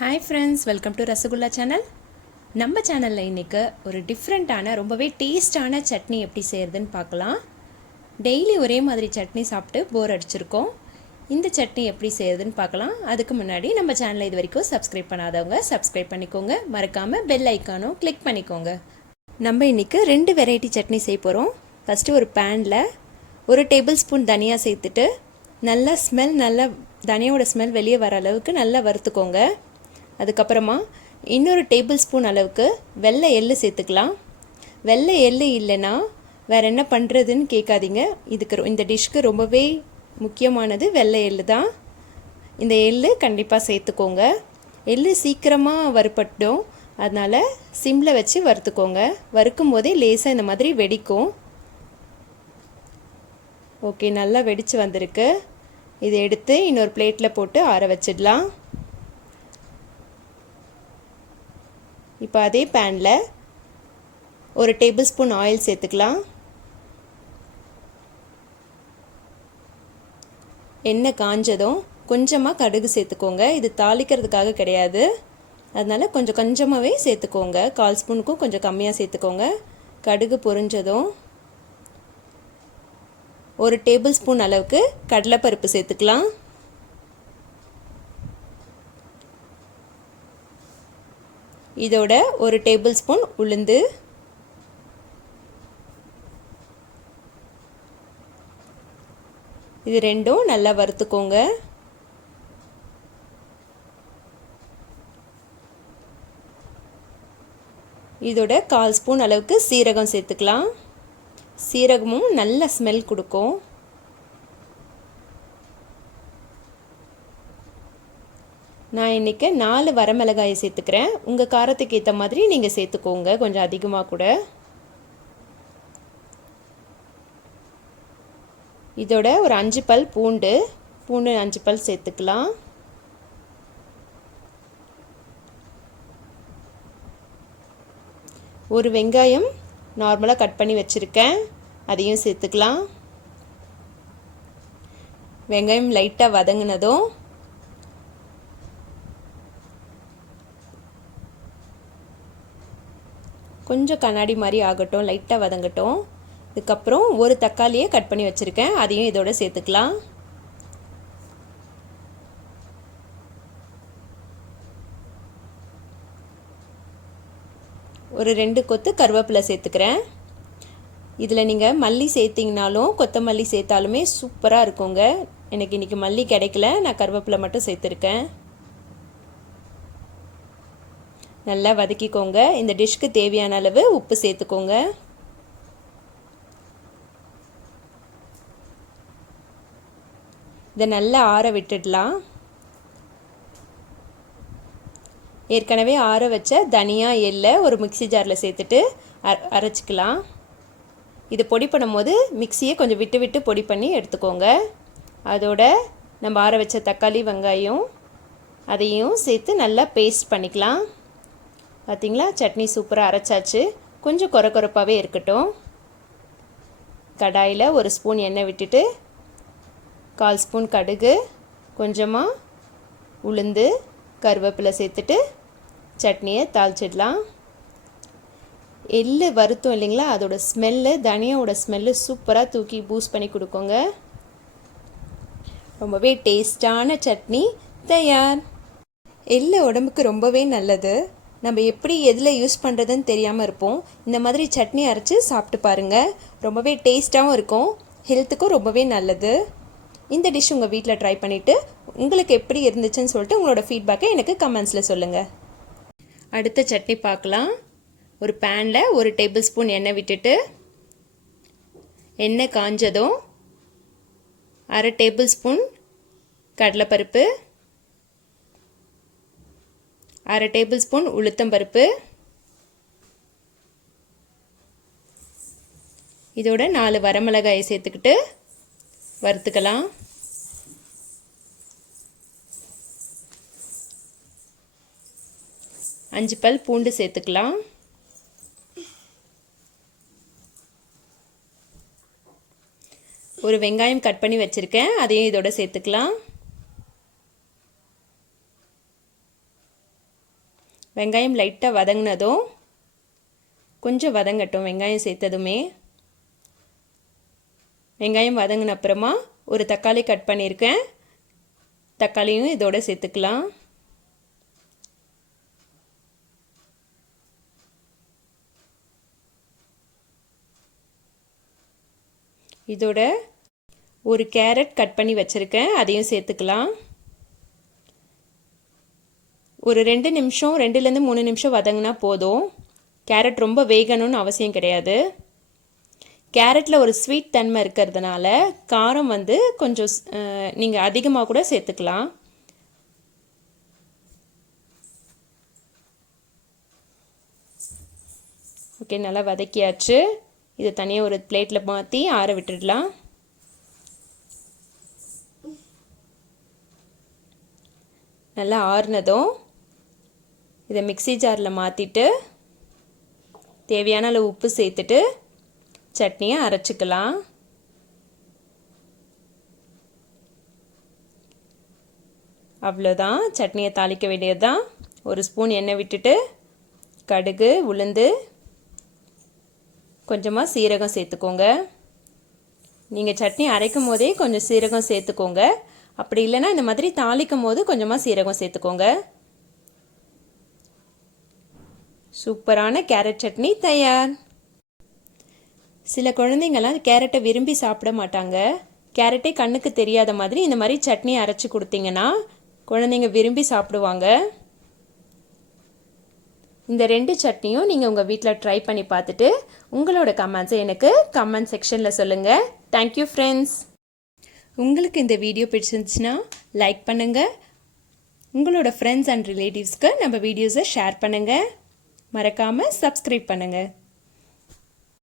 Hi friends, welcome to rasgulla channel. நம்ம சேனலில் இன்றைக்கி ஒரு டிஃப்ரெண்ட்டான ரொம்பவே டேஸ்டான சட்னி எப்படி செய்கிறதுன்னு பார்க்கலாம். டெய்லி ஒரே மாதிரி சட்னி சாப்பிட்டு போர் அடிச்சிருக்கோம். இந்த சட்னி எப்படி செய்கிறதுன்னு பார்க்கலாம். அதுக்கு முன்னாடி நம்ம சேனலை இது வரைக்கும் சப்ஸ்கிரைப் பண்ணாதவங்க சப்ஸ்கிரைப் பண்ணிக்கோங்க. மறக்காமல் பெல் ஐக்கானும் கிளிக் பண்ணிக்கோங்க. நம்ம இன்றைக்கி 2 வெரைட்டி சட்னி செய்ய போகிறோம். ஃபஸ்ட்டு ஒரு பேனில் 1 டேபிள் ஸ்பூன் தனியா சேர்த்துட்டு நல்லா தனியாவோட ஸ்மெல் வெளியே வர அளவுக்கு நல்லா வறுத்துக்கோங்க. அதுக்கப்புறமா இன்னொரு டேபிள் ஸ்பூன் அளவுக்கு வெள்ளை எள்ளு சேர்த்துக்கலாம். வெள்ளை எள்ளு இல்லைன்னா வேறு என்ன பண்ணுறதுன்னு கேட்காதீங்க. இந்த டிஷ்க்கு ரொம்பவே முக்கியமானது வெள்ளை எள்ளு தான். இந்த எள்ளு கண்டிப்பாக சேர்த்துக்கோங்க. எள்ளு சீக்கிரமாக வறுப்பட்டும், அதனால் சிம்மில் வச்சு வறுத்துக்கோங்க. வறுக்கும் போதே லேசாக இந்த மாதிரி வெடிக்கும். ஓகே, நல்லா வெடித்து வந்திருக்கு. இதை எடுத்து இன்னொரு பிளேட்டில் போட்டு ஆற வச்சிடலாம். இப்போ அதே பேனில் 1 டேபிள் ஸ்பூன் ஆயில் சேர்த்துக்கலாம். எண்ணெய் காஞ்சதும் கொஞ்சமாக கடுகு சேர்த்துக்கோங்க. இது தாளிக்கிறதுக்காக கிடையாது, அதனால் கொஞ்சமாகவே சேர்த்துக்கோங்க. 1/4 ஸ்பூனுக்கும் கொஞ்சம் கம்மியாக சேர்த்துக்கோங்க. கடுகு பொரிஞ்சதும் 1 டேபிள் ஸ்பூன் அளவுக்கு கடலைப்பருப்பு சேர்த்துக்கலாம். இதோட 1 டேபிள் ஸ்பூன் உளுந்து, இது ரெண்டும் நல்லா வறுத்துக்கோங்க. இதோட 1/4 ஸ்பூன் அளவுக்கு சீரகம் சேர்த்துக்கலாம். சீரகமும் நல்ல ஸ்மெல் கொடுக்கும். நான் இன்றைக்கி 4 வரமிளகாயை சேர்த்துக்கிறேன். உங்கள் காரத்துக்கு ஏற்ற மாதிரி நீங்கள் சேர்த்துக்கோங்க, கொஞ்சம் அதிகமாக கூட. இதோட ஒரு 5 பல் பூண்டு 5 பல் சேர்த்துக்கலாம். ஒரு வெங்காயம் நார்மலாக கட் பண்ணி வச்சுருக்கேன், அதையும் சேர்த்துக்கலாம். வெங்காயம் லைட்டாக வதங்கினதும் கொஞ்சம் கண்ணாடி மாதிரி ஆகட்டும், லைட்டாக வதங்கட்டும். இதுக்கப்புறம் ஒரு தக்காளியை கட் பண்ணி வச்சுருக்கேன், அதையும் இதோட சேர்த்துக்கலாம். ஒரு 2 கொத்து கருவேப்பிலை சேர்த்துக்கிறேன். இதில் நீங்கள் மல்லி சேர்த்திங்கனாலும் கொத்தமல்லி சேர்த்தாலுமே சூப்பராக இருக்குங்க. எனக்கு இன்றைக்கி மல்லி கிடைக்கல, நான் கருவேப்பிலை மட்டும் சேர்த்துருக்கேன். நல்லா வதக்கிக்கோங்க. இந்த டிஷ்க்கு தேவையான அளவு உப்பு சேர்த்துக்கோங்க. இதை நல்லா ஆற விட்டுடலாம். ஏற்கனவே ஆற வச்ச தனியா எள்ளை ஒரு மிக்ஸி ஜாரில் சேர்த்துட்டு அரைச்சிக்கலாம். இது பொடி பண்ணும்போது மிக்ஸியை கொஞ்சம் விட்டு விட்டு பொடி பண்ணி எடுத்துக்கோங்க. அதோட நம்ம ஆற வச்ச தக்காளி வெங்காயம் அதையும் சேர்த்து நல்லா பேஸ்ட் பண்ணிக்கலாம். பார்த்திங்களா, சட்னி சூப்பராக அரைச்சாச்சு. கொஞ்சம் கொரப்பாகவே இருக்கட்டும். கடாயில் 1 ஸ்பூன் எண்ணெய் விட்டுட்டு 1/4 ஸ்பூன் கடுகு, கொஞ்சமாக உளுந்து, கருவேப்பிலை சேர்த்துட்டு சட்னியை தாளிச்சிடலாம். எள்ளு வறுத்தோம் இல்லைங்களா, அதோட ஸ்மெல்லு, தனியாவோட ஸ்மெல்லு சூப்பராக தூக்கி பூஸ்ட் பண்ணி கொடுக்குங்க. ரொம்பவே டேஸ்டான சட்னி தயார். எள்ளு உடம்புக்கு ரொம்பவே நல்லது. நம்ம எப்படி எதில் யூஸ் பண்ணுறதுன்னு தெரியாமல் இருப்போம். இந்த மாதிரி சட்னி அரைச்சி சாப்பிட்டு பாருங்கள். ரொம்பவே டேஸ்ட்டாகவும் இருக்கும், ஹெல்த்துக்கும் ரொம்பவே நல்லது. இந்த டிஷ் உங்கள் வீட்டில் ட்ரை பண்ணிவிட்டு உங்களுக்கு எப்படி இருந்துச்சுன்னு சொல்லிட்டு உங்களோட ஃபீட்பேக்கை எனக்கு கமெண்ட்ஸில் சொல்லுங்கள். அடுத்த சட்னி பார்க்கலாம். ஒரு பேனில் 1 டேபிள் ஸ்பூன் எண்ணெய் விட்டுட்டு எண்ணெய் காஞ்சதும் 1/2 டேபிள் ஸ்பூன் கடலைப்பருப்பு, 1/2 டேபிள் ஸ்பூன் உளுத்தம்பருப்பு, இதோட 4 வரமிளகாயை சேர்த்துக்கிட்டு வறுத்துக்கலாம். அஞ்சு பல் பூண்டு சேர்த்துக்கலாம். ஒரு வெங்காயம் கட் பண்ணி வச்சுருக்கேன், அதையும் இதோட சேர்த்துக்கலாம். வெங்காயம் லைட்டாக வதங்கினதும் கொஞ்சம் வதங்கட்டும். வெங்காயம் சேர்த்ததுமே வெங்காயம் வதங்கின அப்புறமா ஒரு தக்காளி கட் பண்ணியிருக்கேன். தக்காளியும் இதோட சேர்த்துக்கலாம். இதோட ஒரு கேரட் கட் பண்ணி வச்சுருக்கேன், அதையும் சேர்த்துக்கலாம். ஒரு 2 நிமிஷம் 2லேருந்து 3 நிமிஷம் வதங்கினா போதும். கேரட் ரொம்ப வேகணும்னு அவசியம் கிடையாது. கேரட்டில் ஒரு ஸ்வீட் தன்மை இருக்கிறதுனால காரம் வந்து கொஞ்சம் நீங்கள் அதிகமாக கூட சேர்த்துக்கலாம். ஓகே, நல்லா வதக்கியாச்சு. இதை தனியாக ஒரு பிளேட்டில் மாற்றி ஆற விட்டுடலாம். நல்லா ஆறுனதும் இதை மிக்ஸி ஜாரில் மாற்றிட்டு தேவையான அளவு உப்பு சேர்த்துட்டு சட்னியை அரைச்சிக்கலாம். அவ்வளோதான், சட்னியை தாளிக்க வேண்டியது தான். ஒரு ஸ்பூன் எண்ணெய் விட்டுட்டு கடுகு, உளுந்து, கொஞ்சமாக சீரகம் சேர்த்துக்கோங்க. நீங்கள் சட்னி அரைக்கும் போதே கொஞ்சம் சீரகம் சேர்த்துக்கோங்க. அப்படி இல்லைன்னா இந்த மாதிரி தாளிக்கும் போது கொஞ்சமாக சீரகம் சேர்த்துக்கோங்க. சூப்பரான கேரட் சட்னி தயார். சில குழந்தைங்கள்லாம் கேரட்டை விரும்பி சாப்பிட மாட்டாங்க. கேரட்டே கண்ணுக்கு தெரியாத மாதிரி இந்த மாதிரி சட்னி அரைச்சி கொடுத்தீங்கன்னா குழந்தைங்க விரும்பி சாப்பிடுவாங்க. இந்த 2 சட்னியும் நீங்கள் உங்கள் வீட்டில் ட்ரை பண்ணி பார்த்துட்டு உங்களோட கமெண்ட்ஸை எனக்கு கமெண்ட் செக்ஷனில் சொல்லுங்கள். Thank you friends. உங்களுக்கு இந்த வீடியோ பிடிச்சிருந்துச்சுன்னா லைக் பண்ணுங்கள். உங்களோட ஃப்ரெண்ட்ஸ் அண்ட் ரிலேட்டிவ்ஸ்க்கு நம்ம வீடியோஸை ஷேர் பண்ணுங்கள். மறக்காமல் சப்ஸ்கிரைப் பண்ணுங்கள்.